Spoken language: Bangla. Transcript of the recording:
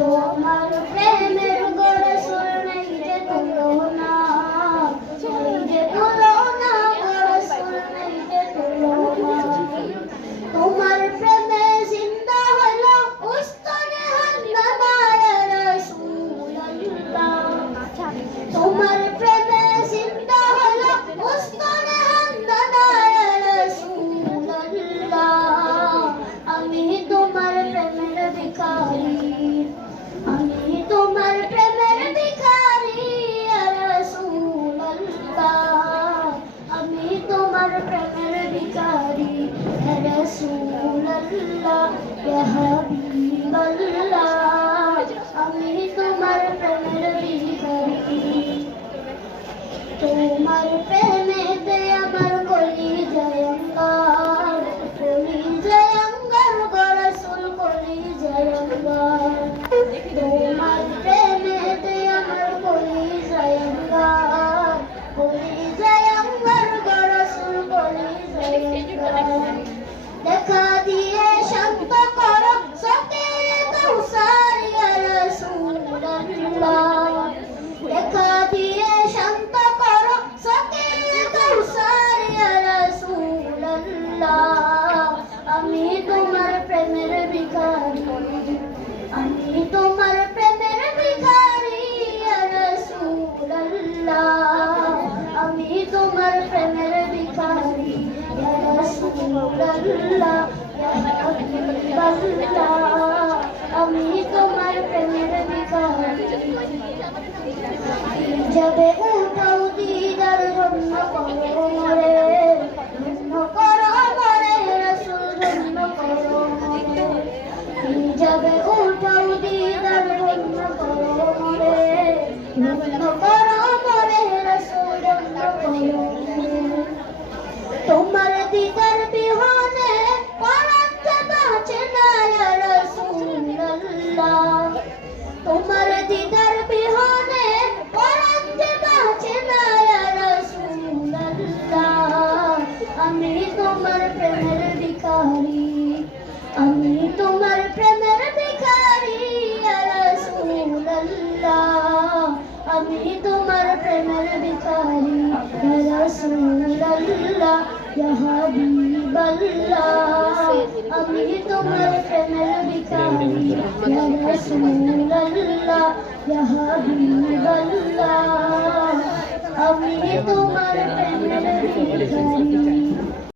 তোমার প্রেমের গড়ে সুর নেই যে তুলনা, নেই যে তুলনা, গড়ে সুর নেই যে তুলনা। তোমার প্রেমে জিন্দা হলো উস্তনে হান্নানা ইয়া রাসূলুল্লাহ। তোমার প্রেমে জিন্দা হলো উস্তনে হান্নানা ইয়া রাসূলুল্লাহ। আমি তোমার প্রেমের ভিখারি, আমি তোমার প্রেমের ভিখারি ইয়া রাসূলুল্লাহ। আমি তোমার প্রেমের ভিখারি ইয়া রাসূলুল্লাহ, ইয়া হাবিবাল্লাহ। আমি তোমার প্রেমের ভিখারি। তোমার প্রেমেতে আমার কলিজায় অঙ্গার, কলিজায় অঙ্গার গো রাসূল, কলিজায় অঙ্গার। তোমার প্রেমেতে আমার কলিজায় অঙ্গার, কলিজায় অঙ্গার গো রাসূল, কলিজায় অঙ্গার। দেখা দিয়ে শান্ত করো সকে কাউসার ইয়া রাসূলুল্লাহ। দেখা দিয়ে শান্ত করো সকে কাউসার ইয়া রাসূলুল্লাহ। আমি তোমার প্রেমের ভিখারি, আমি তোমার প্রেমের ভিখারি ইয়া রাসূলুল্লাহ। আমি তোমার প্রেমের ভিখারি ইয়া রাসূলুল্লাহ, ইয়া হাবিবাল্লাহ। আমি তোমার প্রেমের ভিখারি। যাবে উঠাও দিদার ধন্য করো মরে, ধন্য করো মরে রাসূল, ধন্য করো মরে। যাবে উঠাও দিদার ধন্য করো মরে, ধন্য করো মরে রাসূল, ধন্য করো মরে। তোমার দিদার বিহনে পরাণ যে বাঁচে না ইয়া রাসূলুল্লাহ। তোমার দিদার বিহনে পরাণ যে বাঁচে না ইয়া রাসূলুল্লাহ। আমি তোমার প্রেমের ভিখারি, আমি তোমার প্রেমের ভিখারি ইয়া রাসূলুল্লাহ। আমি তোমার প্রেমের ভিখারি ইয়া রাসূলুল্লাহ, ইয়া হাবিবাল্লাহ। আমি তোমার প্রেমের ভিখারি ইয়া রাসূলুল্লাহ, ইয়া হাবিবাল্লাহ। আমি তোমার প্রেমের ভিখারি।